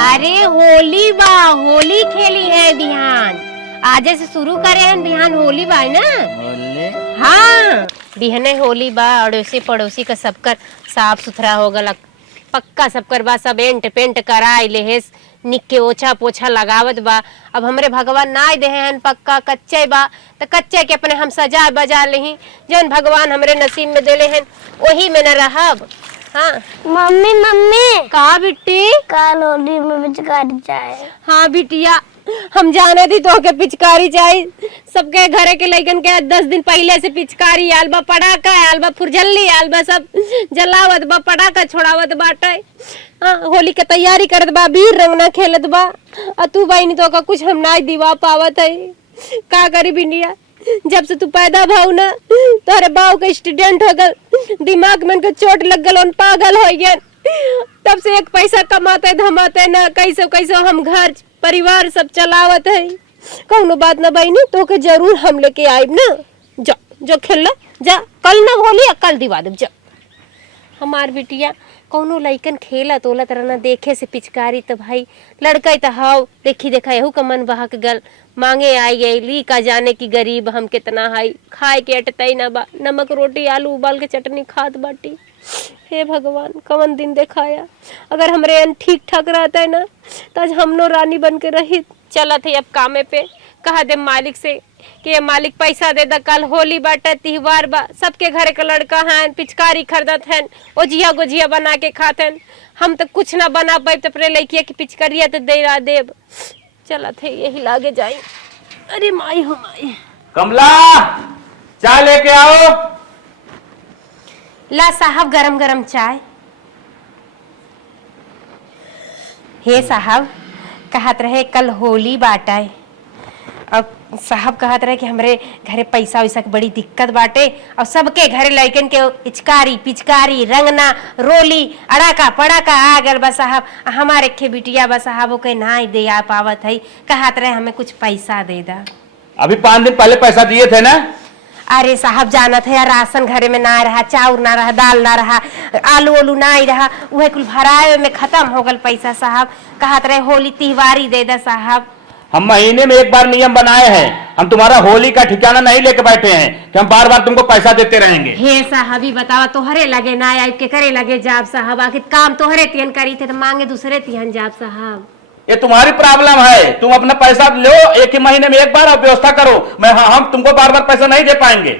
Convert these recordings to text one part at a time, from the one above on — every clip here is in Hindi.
अरे होली बा, होली खेली है बिहान। आज से शुरू करे हैं बिहान होली बा ना। होली हाँ बिहने होली बा। अड़ोसी पड़ोसी का सबकर साफ सुथरा हो गल पक्का सबकर बा। सब एंट पेंट कराई ले निक के ओछा पोछा लगावत बा। अब हमरे भगवान ना दे हैं पक्का कच्चे बा तो कच्चे के अपने हम सजा बजा लेही। जौन भगवान हमरे नसीब में देले हैं वही में न रहब। हाँ मम्मी मम्मी कहा बिट्टी कल होली में पिचकारी चाहे। हाँ बिटिया हम जाने थी तो के पिचकारी चाहिए। सबके घरे के लइकन के 10 दिन पहले से पिचकारी आल बा, पटाखा आल बा, फुरझल्ली आल बा, सब जलावत बा, पटाखा छोड़ावत बाटे। हाँ होली के तैयारी करत बा, बीर रंग ना खेलत बा। और तू बहनी तो का कुछ हम ना दिवा पावत है। का करी बिंडिया जब से तू पैदा भाव ना तोहरे बाव का एक्सीडेंट हो गल, दिमाग में उनके चोट लग गल, उन पागल हो गए। तब से एक पैसा कमाते धमाते ना कैसे कैसे हम घर परिवार सब चलावत है। कौनो बात ना बहनी तो के जरूर हम लेके आइब ना। जा जो खेल जा, कल ना होली कल दिवा देब जा। हमार बिटिया कौनो लइकन खेला तोलत रहना देखे से पिचकारी तो भाई लड़का तो हाव देखी देखा यहू का मन बहक गल। मांगे आई गई ली का जाने की गरीब हम कितना हाई खाए के अटतई ना बा। नमक रोटी आलू उबाल के चटनी खात बाटी। हे भगवान कवन दिन दिखाया। अगर हमरे अन ठीक ठाक रहता है ना तो आज हमनो रानी बन के रही। चलत है अब कामे पे कहा दे मालिक से कि ये मालिक पैसा दे दा, कल होली बाटा त्योहार बा, सबके घर का लड़का हैं पिचकारी खरीदत हैं, ओजिया गोजिया बना के खाते हैं। हम तो कुछ ना बना पाए तो अपने लड़किया की पिचकारिया तो दे देब। चलत है यही लागे जाई। अरे माई हो माई। कमला चाय लेके आओ। ला साहब गरम गरम चाय। हे साहब कहत रहे कल होली बाटाए। अब साहब कहत रहे कि हमरे घरे पैसा वैसा की बड़ी दिक्कत बाटे और सबके घरे लड़कन के इचकारी पिचकारी रंगना रोली अड़ाका पड़ाका आ गल बा साहब। हमारे खे बिटिया बा साहब के ना दे आ पावत है। कहत रहे हमें कुछ पैसा दे दा। अभी 5 दिन पहले पैसा दिए थे ना। अरे साहब जानत है राशन घरे में ना रहा, चाउर ना रहा, दाल ना रहा, आलू ओलू ना ही रहा, वह कुल भराए में खत्म हो गल पैसा साहब। कहत रहे होली त्योहारी दे दा साहब। हम महीने में एक बार नियम बनाए हैं। हम तुम्हारा होली का ठिकाना नहीं लेके बैठे हैं कि हम बार बार तुमको पैसा देते रहेंगे। हे साहब ही बतावा तोहरे लगे ना आई के करे लगे जाब साहब। आखिर काम तोहरे तिहन करी थे तो मांगे दूसरे तिहन जाब साहब। ये तुम्हारी प्रॉब्लम है। तुम अपना पैसा लो एक ही महीने में एक बार और व्यवस्था करो। हम तुमको बार बार पैसा नहीं दे पाएंगे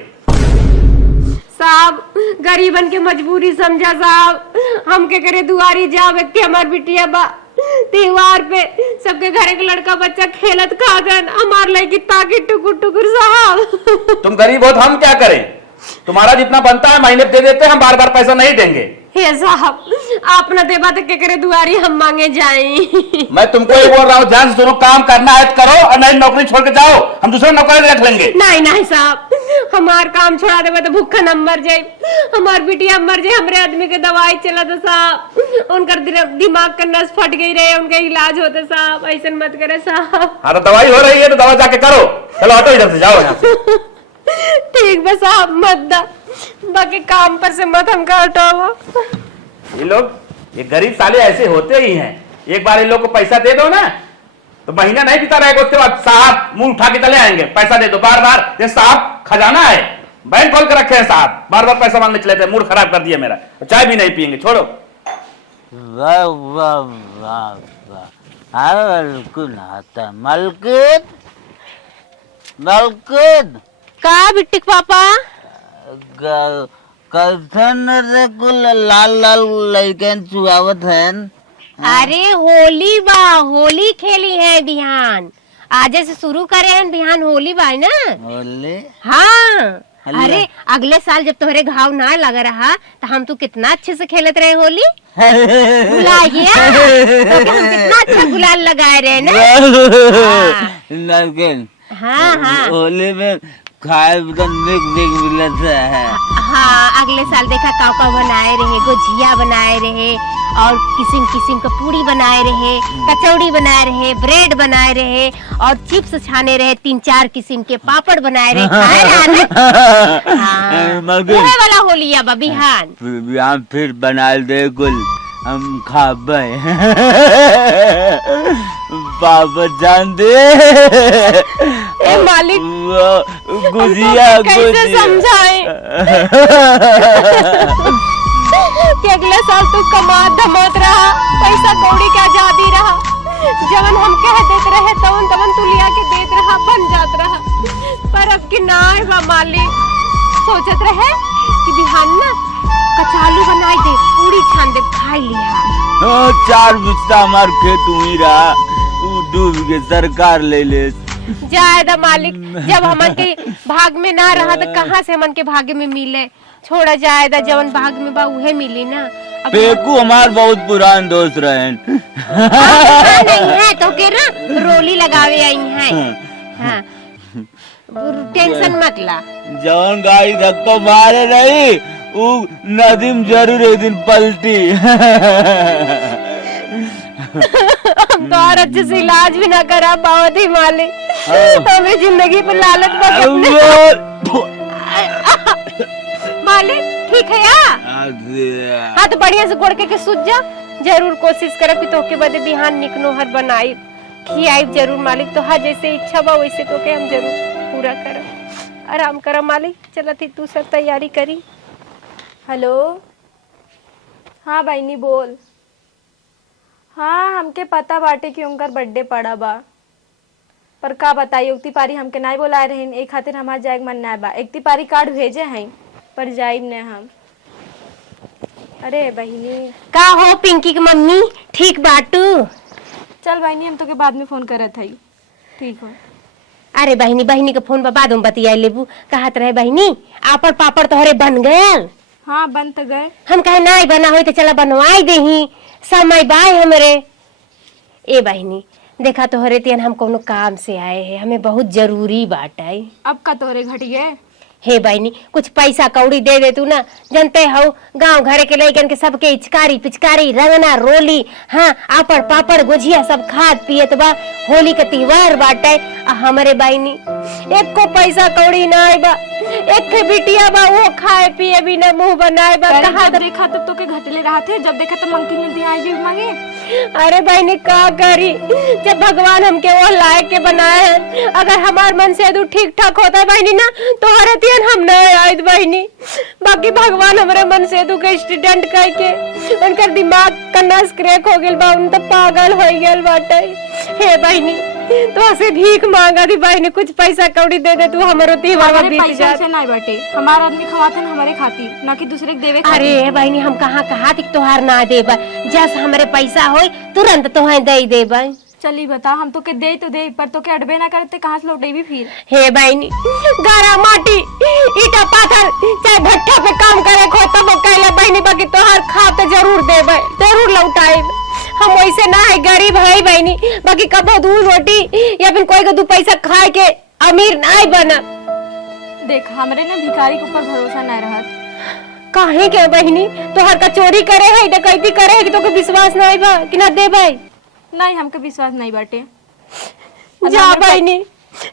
साहब। गरीबन के मजबूरी समझा साहब। हम के करे दुआरी जाब के हमार बिटिया बा त्योहार पे सबके घरे के लड़का बच्चा खेलत खागन हमार लड़की ताकि टुकुर टुकुर साहब। तुम गरीब हो तो हम क्या करें। तुम्हारा जितना बनता है महीने दे देते हैं, हम बार बार पैसा नहीं देंगे। हे साहब आप न देबा तो के करे दुआरी हम मांगे जाई। मैं तुमको ये बोल रहा हूँ ध्यान से सुनो। काम करना है तो करो और नहीं नौकरी छोड़ के जाओ। हम दूसरा नौकरी रख लेंगे। नहीं नहीं साहब हमार काम छोड़ा देबा तो भूखा न मर जाए। हमार बिटिया मर जाए। हमरे आदमी के दवाई चला था साहब। उनका दिमाग का नस फट गई रहे, उनका इलाज होता साहब। ऐसा मत करे साहब। हाँ तो दवाई हो रही है तो दवा जाके करो। चलो हटो इधर से, जाओ यहाँ से। ठीक बस साहब मत दा, बाकी काम पर से मत हमका हटाओ। ये लोग ये गरीब साले ऐसे होते ही हैं। एक बार इन लोग को पैसा दे दो ना तो महीना नहीं बीता रहेगा, उसके बाद साहब मुंह उठा के चले आएंगे। पैसा दे दो बार बार। ये साहब खजाना है, बैंक खोल के रखे हैं साहब। बार बार पैसा मांगने चले थे, मूड खराब कर दिया मेरा। चाय भी नहीं पियेंगे, छोड़ो। वाह वाह वाह वाह। मलकिन आता मलकिन मलकिन का बिट्टिक पापा कैसन रे कुल लाल लाल लइकन चुआवत हैं। अरे होली बा, होली खेली है बिहान। आज से शुरू करे हैं बिहान होली बा ना। होली हाँ अरे अगले साल जब तुम्हारे घाव ना लगा रहा तो हम तो कितना अच्छे से खेलत रहे होली। भुला गया तो हम कितना अच्छा गुलाल लगाए रहे ना। लेकिन हाँ हाँ होली में खाए तो बिग मिलत है। हाँ अगले साल देखा काका बनाए रहे, गुजिया बनाए रहे और किस्म किस्म का पूड़ी बनाए रहे, कचौड़ी बनाए रहे, ब्रेड बनाए रहे और चिप्स छाने रहे, 3-4 किस्म के पापड़ बनाए रहे। खाए रहा ना। हाँ वाला होली अब बिहान बिहान फिर बना दे कुल हम खाबे। पापा जान दे ए मालिक गुजिया कैसे समझाए कि अगले साल तू कमात धमात रहा, पैसा कौड़ी के आजादी रहा, जवन हम कह देत रहे तवन तवन तू लिया के देत रहा, बन जात रहा। पर अब की ना है बा मालिक, सोचत रहे कि बिहान ना कचालू बनाई दे, पूरी छान दे, खाई लिया। 4 बिस्ता हमार खेत हुई रहा, डूब के सरकार ले ले। जायदा मालिक, जब हमन के भाग में ना रहा तो कहाँ से हमन के भाग्य में मिले। छोड़ा जायदा, जवन भाग में बा उहे मिली ना। अब पेकू हमार बहुत पुरान दोस्त रहे नहीं है तो के ना रोली लगावे आई है। हाँ, टेंशन मत ला। जवन गाड़ी धक्का मारे रही वो नदीम जरूर एक दिन पलटी। हम तो और अच्छे से इलाज भी ना करा पावत ही मालिक, हमें जिंदगी पर लालच मालिक। ठीक है यार, हाँ तो बढ़िया से गोड़ के सूझ जा। जरूर कोशिश करब कि तोके बदे बिहान निकनो हर बनाई खियाई जरूर मालिक। तो हाँ जैसे इच्छा बा वैसे तोके हम जरूर पूरा करब। आराम करब मालिक, चलत ही तू सब तैयारी करी। हेलो, हाँ बहनी बोल। हाँ हमके पता बाटे कि उनकर बर्थडे पड़ा बा, पर का बताई उक्ति पारी हमके नहीं बोलाए रहे, एक खातिर हमार जाए मन ना बा। एक पारी कार्ड भेजे हैं पर जाइब ने हम। अरे बहनी का हो पिंकी की मम्मी, ठीक बाटू? चल बहनी हम तो के बाद में फोन करत हई, ठीक हो? अरे बहनी, बहनी का फोन बाद में बतिया लेबू। कहत रहे बहनी आपड़ पापड़ तोहरे बन गए। हाँ बन तो गए। हम कहे नहीं बना हो तो चला बनवाई देही, समय बाय हमरे। ए बहनी देखा तोहरे तियन हम कोनो काम से आए हैं, हमें बहुत जरूरी बात है। अब का तोहरे घट गए? हे बहनी कुछ पैसा कौड़ी दे दे तू ना, जानते हो गांव घरे के लइकन के सबके इचकारी पिचकारी रंगना रोली, हाँ आपड़ पापड़ गुजिया सब खाद पियत बा। होली के त्योहार बाटे, हमारे बहनी एक को पैसा कौड़ी ना आए बा। एक बिटिया बा वो खाए पिए भी ना मुंह बनाए बा। कहा देखा तब तो के घटले रहा थे, जब देखा तो मंकी में दिया भी मांगे। अरे बहनी का करी, जब भगवान हमके वो लायक के बनाए हैं। अगर हमार मन से यदि ठीक ठाक होता बहनी ना तो हरे तियन हम न आयत बहनी। बाकी भगवान हमारे मन से यदि के स्टूडेंट कह के उनकर दिमाग का नस क्रैक हो गेल बा, उन तो पागल हो गेल बाटे। हे बहनी तो ऐसे भीख मांगा दी बहनी, कुछ पैसा कौड़ी दे दे तू, हमारो त्योहार बीत जाए। पैसा नहीं बाटे, हमारा आदमी खवाते ना हमारे खाती, ना कि दूसरे के देवे खाती। अरे बहनी हम कहा थी तोहार ना देबा, जस हमारे पैसा होई तुरंत तोहे दे देबा। चली बता, हम तो के दे तो दे, पर तो के अडबे ना करते कहाँ से लौटेबी फिर? हे बहनी गारा माटी ईटा पाथर चाहे भट्ठा पे काम करे खो तब कहले बहनी, बाकी तोहार खाते जरूर देबे, जरूर लौटाए। हम वैसे ना है, गरीब है बहनी, बाकी कबो दूध रोटी या फिर कोई का 2 पैसा खाए के अमीर नहीं बना। देख हमरे ना भिखारी के ऊपर भरोसा नहीं रहा। काहे के बहनी तोहर का चोरी करे है, डकैती करे है कि तोके विश्वास नहीं बा कि ना देबे? नहीं हमके विश्वास नहीं बाटे। जा बहनी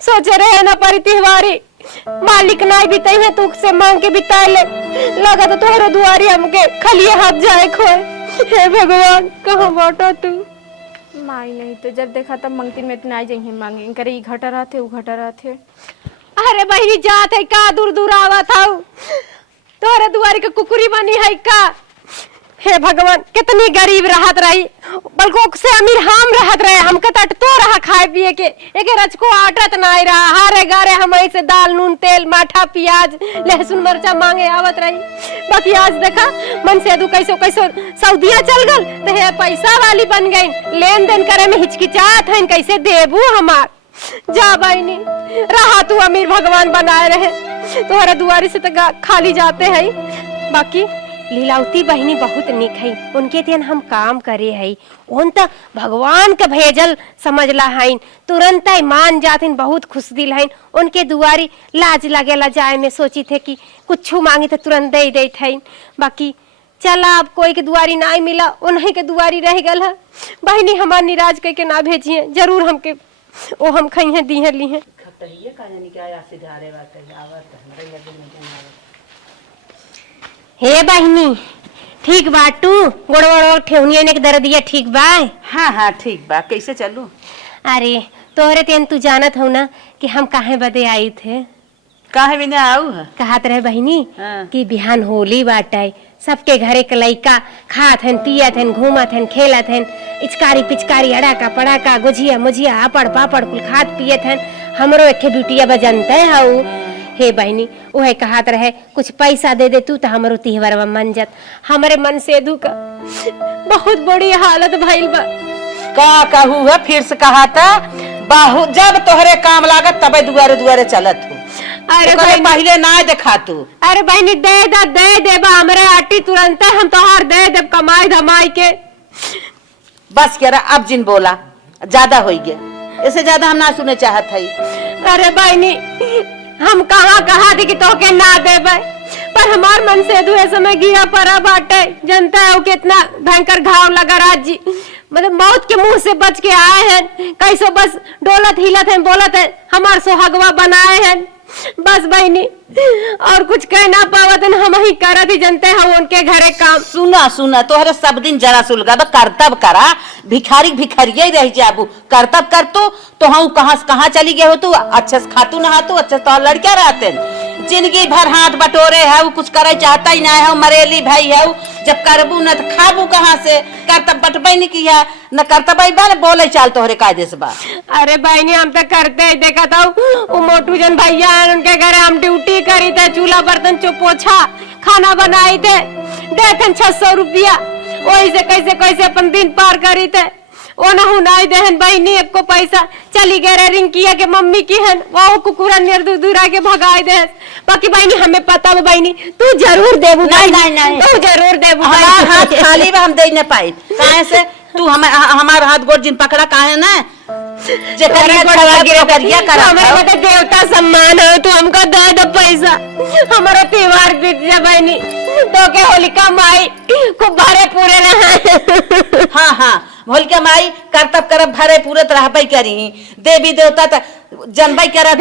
सोचे रहे ना परी त्योहारी मालिक नहीं बिताई है, तू से मांग के बिता ले, लगा तो तोहरे दुआरी हमके खलिए हाथ जाए खोए। हे भगवान कहाँ बाटा तू? माई नहीं तो जब देखा तब मंगती में इतना जाइए मांगे, करे ई घटा रहा थे वो घटा रहा थे। अरे बहनी जात है का, दूर दूर आवा था तोहरे दुआरी के कुकुरी बनी है का? हे भगवान कितनी गरीब रहत रही, बल्कि से अमीर हम रहत रहे, हमके तट तो रहा खाए पिए के, एक रचको आटत नहीं रहा। हारे गारे हम ऐसे दाल नून तेल माठा प्याज लहसुन मरचा मांगे आवत रही। बाकी आज देखा मन से दू कैसो कैसो सऊदिया चल गल तो हे पैसा वाली बन गई, लेन देन करे में हिचकिचात है, कैसे देबू हमार। जा बहनी रहा तू अमीर भगवान बनाए रहे, तोहरा दुआरी से तो खाली जाते हैं। बाकी लीलावती बहनी बहुत निक है, उनके तियन हम काम करे है, उन तक भगवान के भेजल समझला है, तुरंत ही मान जातिन, बहुत खुश दिल है उनके दुआरी। लाज लगेला जाए में, सोची थे कि कुछ मांगी तो तुरंत दे देते हैं। बाकी चला अब कोई के दुआरी नहीं मिला, उन्हीं के दुआरी रह गल है। बहनी हमार निराज कह के ना भेजिए, जरूर हमके वो हम खई है दी है ली है। हे बहनी ठीक बाटू, गोड़ ठेवनिया ने दर दिया ठीक बा? हाँ हाँ ठीक बा, कैसे चलू? अरे तोहरे तेन तू जानत हो ना कि हम काहे बदे आई थे। काहे बिना आऊ है? कहत रहे बहिनी हाँ। कि बिहान होली बाटे, सबके घरे के लइका खात हन, पियत हन, घूमत हन, खेलत हन, इचकारी पिचकारी अड़ाका पड़ाका गुजिया मुजिया आपड़ पापड़ कुल खात पियत हन। हमरो एक बिटिया बजनते हऊ। हे बहनी वह कहत रहे कुछ पैसा दे दे तू तो हमरो तिहवरवा मन जत। हमारे मन से का बहुत बड़ी हालत भइल बा। का कहू है फिर से कहा था बाहु जब तोहरे काम लागत तबे दुआरे दुआरे चलत हो। अरे पहले ना देखा तू। अरे बहनी दे दे बा हमरे आटी तुरंत हम तोहार दे दे कमाई धमाई के। बस करा अब जिन बोला ज्यादा हो गया, इससे ज्यादा हम ना सुने चाहत है। अरे बहनी हम कहा दी कि तोके ना दे पर हमार मन से दुए समय गिरा पड़ा बाटे। जनता है कितना भयंकर घाव लगा राज जी, मतलब मौत के मुंह से बच के आए हैं। कैसो बस डोलत हिलत है बोलत है हमार सोहागवा बनाए हैं। बस बहनी और कुछ कह ना पावत हम ही करत ही जनते हम उनके घरे काम। सुना तोहरे सब दिन जरा सुलगा करतब करा, भिखारी भिखारिये रह जाबू। करतब कर तो हम कहाँ चली गए हो तू? अच्छे से खातू नहा तू, अच्छे तो लड़किया रहते जिंदगी भर हाथ बटोरे है, कुछ करे चाहता ही ना है, मरेली भाई है। जब करबू न तो खाबू कहाँ से? करतब बटबे नहीं किया न करतब बोले चाल तोहरे कायदे से बा। अरे बहनी हम तो करते ही देखा था वो मोटू जन भैया उनके घरे हम ड्यूटी करी थे, चूल्हा बर्तन पोछा खाना बनाई थे, देते 600 रुपया। वही से कैसे कैसे अपन दिन पार करी थे। वो न हुनाई देहन बहनी एक को पैसा चली गए रिंकिया के मम्मी की हन वो कुकुरा निर्दुरा के भगाई दे। बाकी बहनी हमें पता है बहनी तू जरूर देबू। नहीं तू जरूर देबू। हमार हाथ खाली बा हम दे न पाई काहे से? तू हमार हाथ गोड़ जिन पकड़ा काहे ना जे करिया करा हमारे तो देवता सम्मान है। तू हमको दे दे पैसा, हमारा त्योहार बीत जा बहनी। तो के होलिका माई खूब भरे पूरे रहा। हाँ होलिका माई करतब करब भरे पूरे तरह करी देवी देवता जनबई करा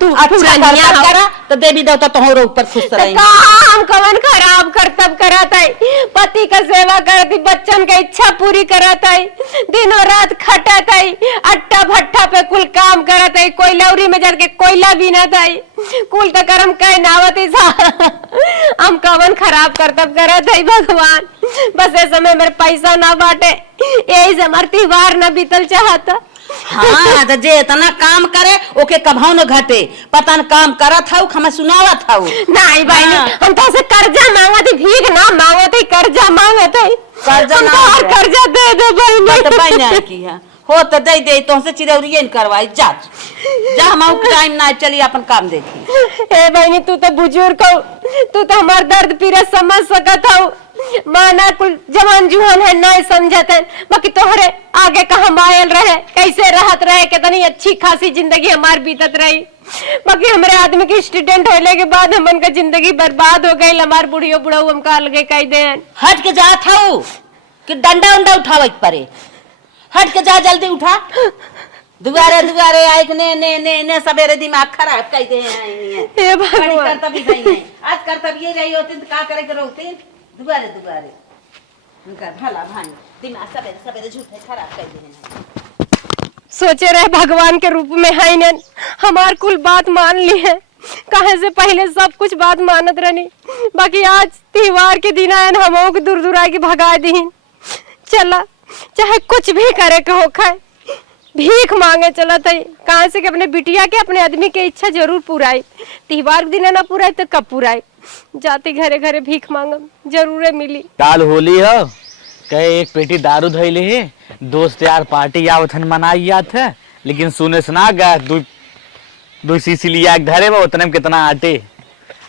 तू अच्छा करा तो देवी देवता तोहरो ऊपर खुश रही। हम कवन खराब करतब करत है, पति का सेवा करती, बच्चन के इच्छा पूरी करत है, दिनों रात खटत है, अट्टा भट्टा पे कुल काम करत है, कोई लौरी में जर के कोयला बीनत है, कुल का कर्म कह नावत हम कवन खराब करतब करत है भगवान। बस ऐसे समय मेरे पैसा ना बाटे यही से हमार त्योहार न बीतल चाहता। हाँ तो जे इतना काम करे ओके कभाव न घटे। पता न काम करत हूँ हमें सुनावत हूँ। नहीं बहनी हम तो से कर्जा मांगत, भीख ना मांगत, कर्जा मांगत है। कर्जा ना कर्जा दे दे बहनी। तो बहनी की है हो तो दे तो से चिरौरिये न करवाई जा हम टाइम ना चली अपन काम देखी। ए बहनी तू तो बुजुर्ग हो, तू तो हमार दर्द पीड़ा समझ सकत हो। माना कुल जवान जुहान है नहीं समझत है, बाकी तोहरे आगे कहाँ मायल रहे, कैसे रहत रहे, कितनी अच्छी खासी जिंदगी हमार बीतत रही। बाकी हमारे आदमी के स्टूडेंट होने के बाद हमन का जिंदगी बर्बाद हो गई। हमार बुढ़ियो बुढ़ऊ हमका अलगे कह दे। हट के जात हूँ कि डंडा उंडा उठावे परे। हट के जा जल्दी उठा। दुआरे आए ने सवेरे दिमाग खराब कह दे हैं। करतब ही नहीं आज करतब ये रही होती तो का करे के रहते दुआरे उनका भला भान दिमाग सवेरे झूठे खराब कर दे। सोचे रहे भगवान के रूप में है न हमार कुल बात मान ली है। कहे से पहले सब कुछ बात मानत रहनी, बाकी आज त्योहार के दिन आए हम के दूर दूर आके भगा दी। चला चाहे कुछ भी करे के होखे भीख मांगे चला था कहाँ से कि अपने बिटिया के अपने आदमी के इच्छा जरूर पूराई। त्योहार के दिन ना पूराई तो कब पूराई? जाती घरे घरे भीख मांगम जरूर मिली। काल होली हो कहे एक पेटी दारू धैले है, दोस्त यार पार्टी आवथन मनाई जात है, लेकिन सुने सुना गया दो सीसी लिया धरे में उतने में कितना आटे।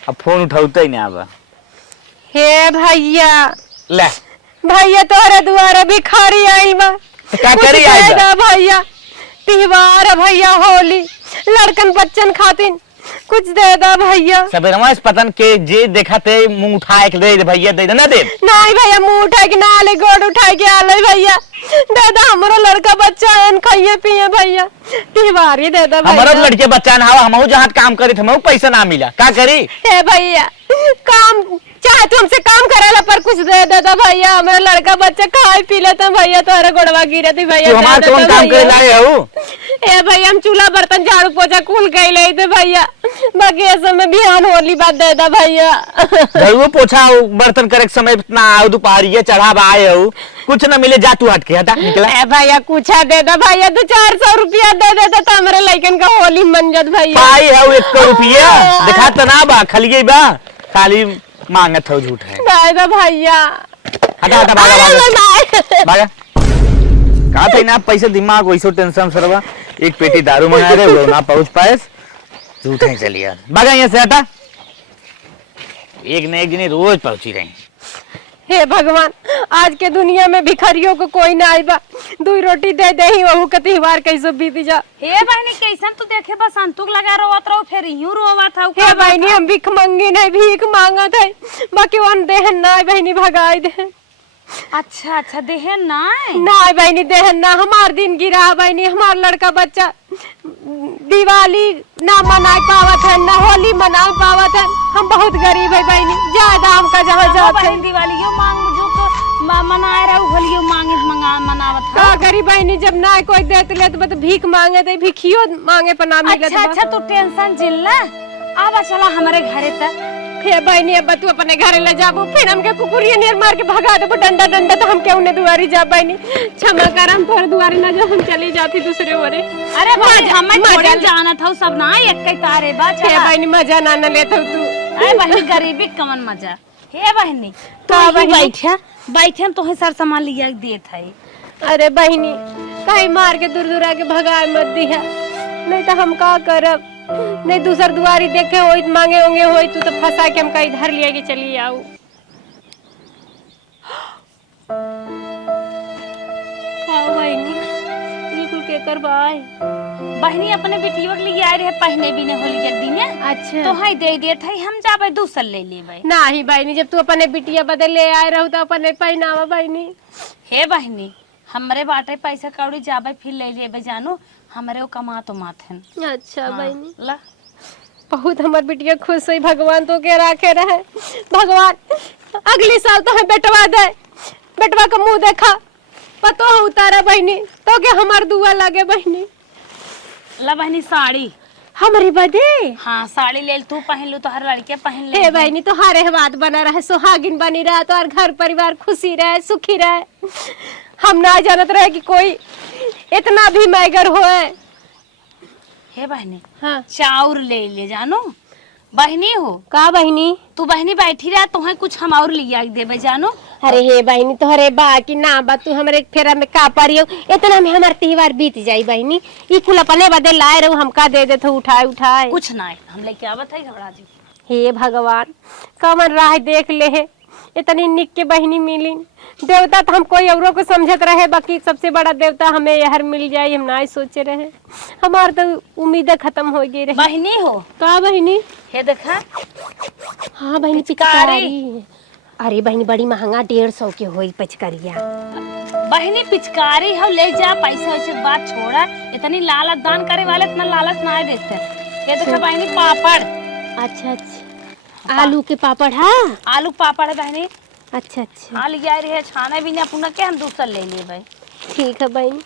अब फोन उठाते ही नहीं आवा। हे भैया ले भैया तोरे दुआरे भिखारी आई बा। क्या करी आई बा? भैया त्योहार भैया होली लड़कन बच्चन खातिन कुछ दे दो भैया। सबेरवा इस पतन के जे देखा ते मुंह उठाए के दे भैया, दे ना दे। नहीं भैया, मुंह उठा के ना आले, गोड़ उठा के आले भैया। दे दो, हमारा लड़का बच्चा है, खाइए पिए भैया। तिवारी दे दो भैया। हमारा लड़के बच्चा ना हो, हमहू जहाँ काम करे थे पैसा ना मिला, का करी? हे भैया, काम चाहे तुमसे काम करेला पर कुछ दे दो भैया। हमारा लड़का बच्चा खाए पी लेते भैया, तुम्हारा गोड़वा गिरे थी भैया। हमारे कौन काम करे लाए हो? ए भैया, हम चूल्हा बर्तन झाड़ू पोछा कुल गई ले थे भैया, बाकी ये समय बिहान होली बात दे दो भैया। वो पोछा बर्तन करे के समय इतना आओ दोपहरिये चढ़ाव आए हो, कुछ न मिले, जा तू हट के हटा निकला। ए भैया, कुछ दे दो भैया, 200-400 रुपया दे देता तो हमारे लड़कन का होली मन जात भैया। पाई है 1 रुपया, देखा तो ना बा, खाली बा, खाली मांगत हो, झूठ है। दे दो भैया। हटा हटा, भागा का थे ना, पैसे दिमाग वैसे टेंशन सरवा। एक पेटी दारू मंगा रहे वो ना पहुंच पाए, झूठ है। चलिए भागा यहाँ से, हटा। एक न एक दिन रोज पहुंची रही। हे भगवान, आज के दुनिया में भिखारियों को कोई ना आई बा, 2 रोटी दे दे ही वहू का त्योहार कैसे बीती जा। हे बहनी, कैसन तू देखे बस संतुक लगा रोवत रहो, फिर यूं रोवत हौ। हे बहनी, हम भीख मंगी नहीं, भीख मांगत है, बाकी वन देहन ना बहनी, भगाई दे। अच्छा अच्छा, देहे ना ना बहनी, देहन ना, हमार दिन गिरा बहनी, हमार लड़का बच्चा दिवाली ना मना पावत है, ना होली मना पावत है। हम बहुत गरीब है बहनी, ज्यादा हमका जहाँ जाते हैं। दिवालियों मांग जो मनाए रहो, होलियो मांगे मनावत का गरीब बहनी, जब ना कोई देते ले तो भीख मांगे थे, भिखियो मांगे पर ना मिले। अच्छा अच्छा, तू टेंशन जिल्ला, आवा चला हमारे घरे तक। हे बहनी, अब तू अपने घर ले जाबो, फिर हमके कुकुरिया नियर मार के भगा देबो, डंडा डंडा, तो हम क्यों ने दुआरी जा बहनी। क्षमा कर, हम तोहर दुआरी ना जा, हम चली जाती दूसरे ओरे। अरे भाई, हमें थोड़ी जाना था सब ना, एक कई तारे बा। हे बहनी, मजा ना लेत हो तू। अरे बहनी, गरीबी कमन मजा। हे बहनी, का तो बहनी? बैठे तो ही सर सामान लिया देत है। अरे बहनी, कहीं मार के दूर दूर आके भगाए मत दिया, नहीं तो हम का करब। नहीं दूसर दुआरी देखे होई मांगे होंगे होई, तू तो फंसा के हम कहीं धर लिया कि चली आओ। बहनी, बिल्कुल के कर बाय। बहनी अपने बेटियों के लिए आए रहे, पहने भी नहीं होली एक दिन। अच्छा, तो हाई दे दे थे, हम जाबे दूसर ले लेबे। नहीं बहनी, जब तू अपने बिटिया बदल ले आए रहू तो अपने पहनावा बहनी। हे बहनी, हमरे बाटे पैसा कौड़ी जाबे फिर ले लेबे, जानो हमरे वो कमा तो माथन। अच्छा बहनी, ला बहुत हमार बिटिया खुश हुई, भगवान तो के राखे रहे। भगवान अगली साल तो हम बेटवा दे, बेटवा का मुंह देखा पतो हो उतारा बहनी, तो के हमार दुआ लगे बहनी। ला बहनी, साड़ी हमारी बदे। हाँ, साड़ी ले तू पहन लू, तो हर लड़के पहन ले। हे बहनी, तो हरे बात बना रहे, सुहागिन बनी रहे, तो हर घर परिवार खुशी रहे, सुखी रहे। हम ना जानत रहे कि कोई इतना भी मैगर होए। हे बहनी, हाँ, चाउर ले ले, जानो बहनी हो का बहनी? तू बहनी बैठी रहा, तुम्हें कुछ हम और लिया देबे, जानो। अरे हे बहनी, तोहरे बा कि ना बा, तू हमरे फेरा में का पारियो, इतना में हमार त्योहार बीत जाई बहनी। ई कुल अपने बदे लाए रहू, हमका दे देते उठाए उठाए। कुछ ना हम लेके आवत है घबरा जी। हे भगवान, कमन राह देख ले है, इतनी निक के बहनी मिली। देवता तो हम कोई औरों को समझत रहे, बाकी सबसे बड़ा देवता हमें यहर मिल जाए, हम ना सोचे रहे। हमार तो उम्मीदें खत्म हो गई रही। बहनी हो का बहनी? हे देखा। हाँ बहनी, पिचकारी। अरे बहनी, बड़ी महंगा 150 के होई पिचकारिया। बहनी पिचकारी हो, ले जा, पैसा वैसे बात छोड़ा, इतनी लालच दान करे वाले इतना लालच ना देते। ये देखा बहनी, पापड़। अच्छा अच्छा, आलू के पापड़। हाँ, आलू पापड़ है बहनी। अच्छा अच्छा, हाँ, लिया रहे, छाना भी ना पुना के हम दूसर ले ले भाई। ठीक है बहनी।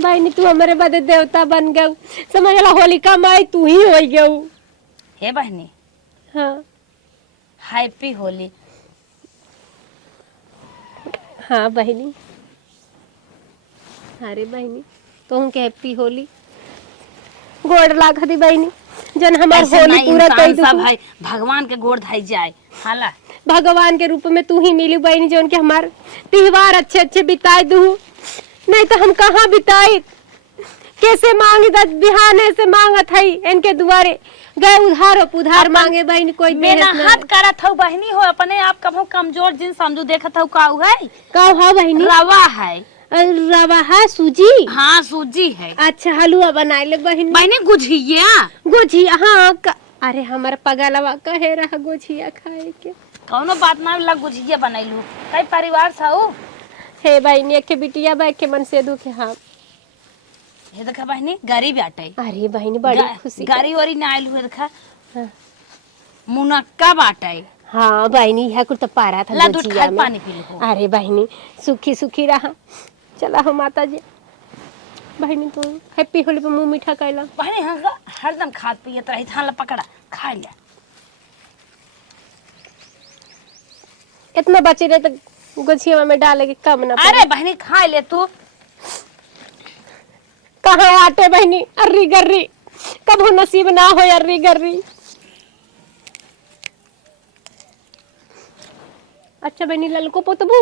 बहनी, तू हमारे बदे देवता बन गऊ, समझ ला, होलिका माई तू ही हो गऊ। हे बहनी, हाँ हैप्पी होली। हाँ बहनी। अरे बहनी, तुम के हैप्पी होली। गोड़ लाख दी बहनी, जन हमार ऐसे होली ना पूरा इंसान कई सब दू। है, भगवान के गोड़ धाई जाए। हाला भगवान के रूप में तू ही मिली बहनी, जो उनके हमार त्योहार अच्छे अच्छे बिताए दू, नहीं तो हम कहाँ बिताई। कैसे मांगी बिहाने से मांगत है, इनके दुआरे गए उधार पुधार मांगे बहनी, कोई मेहनत करत हो बहनी हो, अपने आप कभो कमजोर जिन समझू देखत हो काऊ है। का हाँ बहनी? रवा है। रवा है, सूजी। हाँ, सूजी है। अच्छा, हलवा बनाए ले बहनी। बहनी गुझिया। गुझिया, हाँ अरे हमारा पगलवा कहे रहा गुजिया खाए के। कौनो बात ना लग गुजिया बनैलू कई परिवार साऊ। हे बहनी के बिटिया बा के मन से दुख हाँ। हे देखा बहनी गरीब बाटे। अरे बहनी बड़ी खुशी गाड़ी वारी ना आइल हुए देखा। मुनक्का बाटे। हाँ बहनी यह कुछ तो पारा था ला दूध गुजिया खा में। पानी पी लो। अरे बहनी सुखी सुखी रहा। चला हो माता जी। बहनी तू हैप्पी होली पे मुंह मीठा कैला। बहनी हरदम खाद पियत रही थान ला पकड़ा खा लिया। इतना बचे रहे तो गुजिया में डाले के कम ना अरे बहनी खा ले तू। कहाँ आटे बहनी अर्री गर्री कब हो नसीब ना हो अर्री गर्री। अच्छा बहनी ललको पोतबू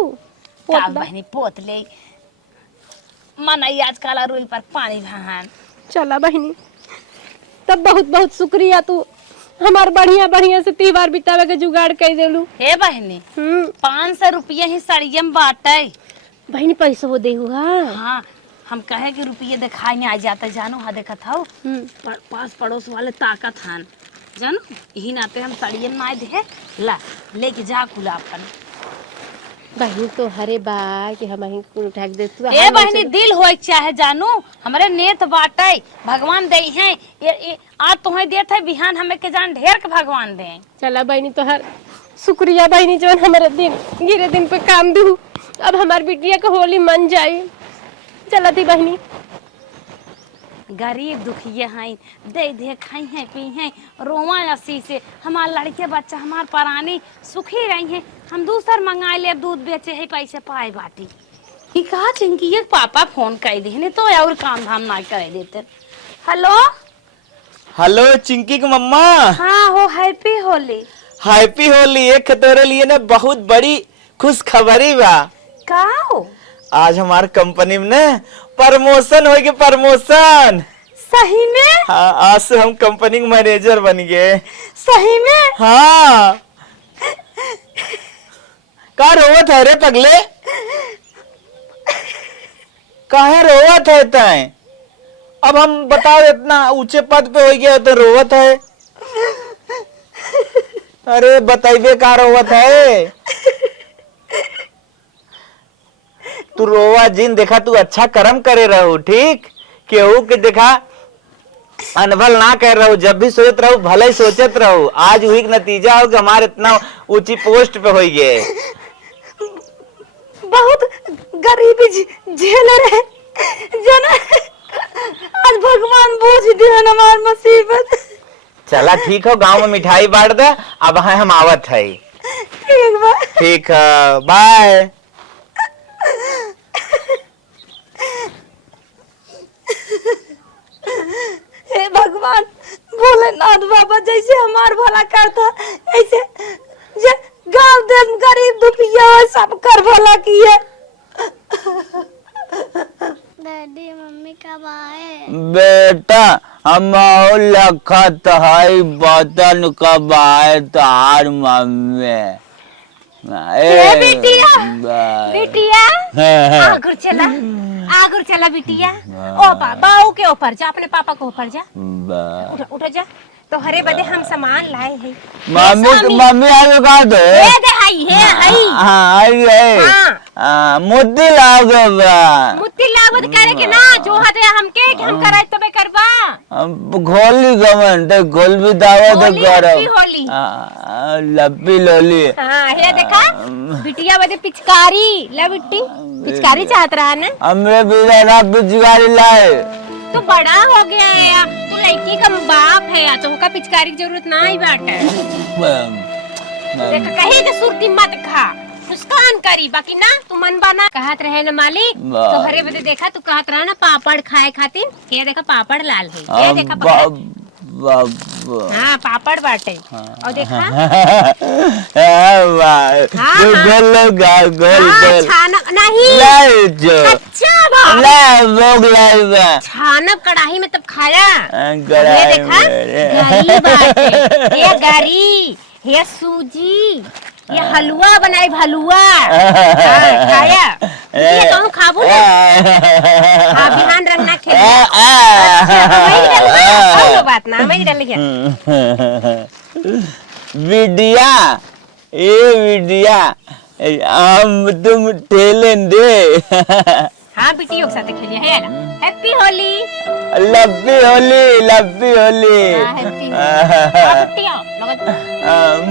काल बहनी पोत ले मन आजकल रुई पर पानी भान। चला बहनी तब बहुत बहुत शुक्रिया तू हमार बढ़िया बढ़िया से त्योहार बितावे के जुगाड़ कर देलू। हे बहनी 500 रुपया ही सड़ियम बाटे। बहनी पैसा वो दे हुआ। हाँ हम कहे कि रुपये दिखाई नहीं आ जाता जानो। हाँ देखत हो पास पड़ोस वाले ताकत हन जानो यही नाते हम सड़ियम ना दे ला लेके जा कुला अपन। बहनी तो हरे बा कि हम ही को उठा के दे तू। ए बहनी दिल होए चाहे जानू हमारे नेत बाटे भगवान दे हैं ये आज तुम्हें देत है बिहान हमें के जान ढेर के भगवान दे। चला बहनी तो हर शुक्रिया बहनी जो हमारे दिन गिरे दिन पे काम दू। अब हमार बिटिया का होली मन जाए। चला थी बहनी गरीब दुखिया हैं दे दे खाई हैं पी हैं रोवा असी से हमार लड़के बच्चा हमार परानी सुखी रही हैं। हम दूसर मंगा ले दूध बेचे है पैसे पाए बाटी। ये कहा चिंकी ये पापा फोन कर दी नहीं तो और काम धाम ना कर देते। हेलो हेलो चिंकी की मम्मा। हाँ हो हैप्पी होली। हैप्पी होली। एक तोरे लिए ना बहुत बड़ी खुश खबरी बा। का हो आज हमारे कंपनी में ना प्रमोशन हो गए। प्रमोशन सही में। हाँ आज से हम कंपनी के मैनेजर बन गए। सही में। हाँ का रोवत है रे पगले काहे रोवत है तय। अब हम बताओ इतना ऊंचे पद पे हो गया तो रोवत है। अरे बताइए का रोवत है। तू रोवा जिन देखा तू अच्छा कर्म करे रहो ठीक केहू के देखा अनभल ना कर रहो। जब भी सोचत रहो भले ही सोचत रहो। आज वही नतीजा हो कि हमारे इतना ऊंची पोस्ट पे हो गए। बहुत गरीबी झेल रहे जना आज भगवान बूझ दिया हमार मुसीबत। चला ठीक हो गांव में मिठाई बांट दे। अब हम आवत है। ठीक है बाय। हे भगवान भोलेनाथ बाबा जैसे हमार भला करता ऐसे जे गांव देश गरीब दुखिया सब कर भला किए। डैडी मम्मी कब आए? बेटा हम लखत है बतन कब आए तार मम्मी। बिटिया बिटिया आगुर चला बिटिया। ओ बाबू के ऊपर जा अपने पापा के ऊपर जा। उठ उठ जा तो हरे बदे हम सामान लाए हैं। मम्मी मम्मी आलू का दे दे हाई है हाई। हाँ आई है मुद्दी लागो बा मुत्ती लागत करे के ना जो हते हमके कि हम कराई तबे करबा। घोली गमन तो घोल भी दावा तो करो होली लप्पी लोली। हां हे देखा बिटिया बदे पिचकारी ला बिट्टी पिचकारी चाहत रहा ना। हमरे बिना ना पिचकारी लाए। तू बड़ा हो गया है तू लड़की का बाप है तुमका पिचकारी की जरूरत ना ही बाटे। देख कहे के सुरती मत खा नुकसान करी बाकी ना तू मन बना कहत रहे ना मालिक तो हरे बदे देखा तू कहत रहा ना पापड़ खाए खातिर ये देखा पापड़ लाल है ये देखा हाँ पापड़ बाटे और देखा नहीं अच्छा छानब कढ़ाई में तब खाया। ये देखा गरी बाटे ये गरी ये सूजी ये हलवा बनाई हलवा खाया ये तो खाबू ना बिहान रंगना खेल। अच्छा बात ना मैं डाल गया विडिया ए विडिया हम तुम ठेलें दे। हाँ बिटियों के साथ खेलिए है ना। हैप्पी होली। लप्पी होली लप्पी होली।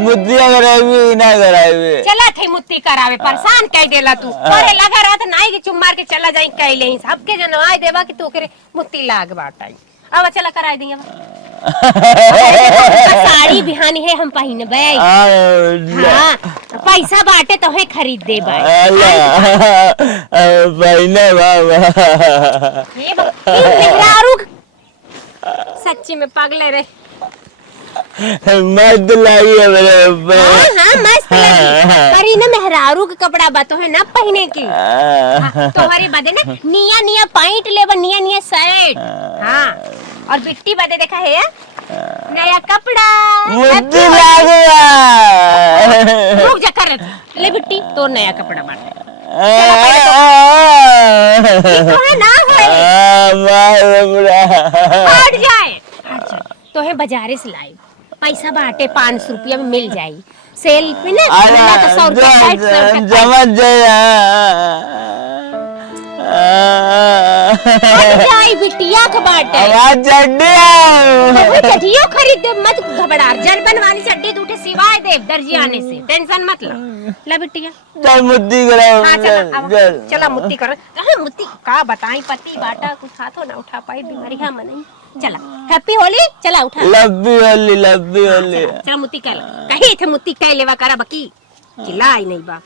मुद्दिया करावी ना करावी। चला थे मुत्ती करावे परेशान कह देला तू करे लगा रहा था नाई के चुम मार के चला जाई कह ले सबके जनवाय देवा कि तू करे मुत्ती लाग बाटाई अब चला कराई दी अब साड़ी बिहानी है हम पहिने बे हाँ पैसा बाटे तो है खरीद दे भाई पहिने बाबा सच्ची में पागले रे मस्त लगी है मेरे ऊपर। हाँ मस्त लगी करी ना मेहरारू के कपड़ा बा तो है ना पहने की तुम्हारी बदे ना निया निया पैंट लेबा निया निया शर्ट हाँ और बिट्टी बदे देखा है नया कपड़ा मुद्दी लागेगा। रुक जा कर ले बिट्टी तो नया कपड़ा बाटे है ना हट जाए तो है बाजारे से लाई पैसा बाटे 500 रुपया में मिल जाई सेल पे ना तो 100 रुपया जमा जाई बिटिया के बाटे चड्डियों खरीद दे मत घबरा जलबन वाली चड्डी दूठे सिवाय दे दर्जी आने से टेंशन मत ला बिटिया चल मुद्दी कराओ। हाँ चला मुत्ती कर मुत्ती का बताई पति बाटा कुछ हाथों ना उठा पाई बीमारी हाँ मनाई चला हैप्पी होली चला उठा लब्बी होली लब्बी होली। चला मुत्ती कर कही थे मुत्ती कह लेवा करा बकी चिल्लाई नहीं बा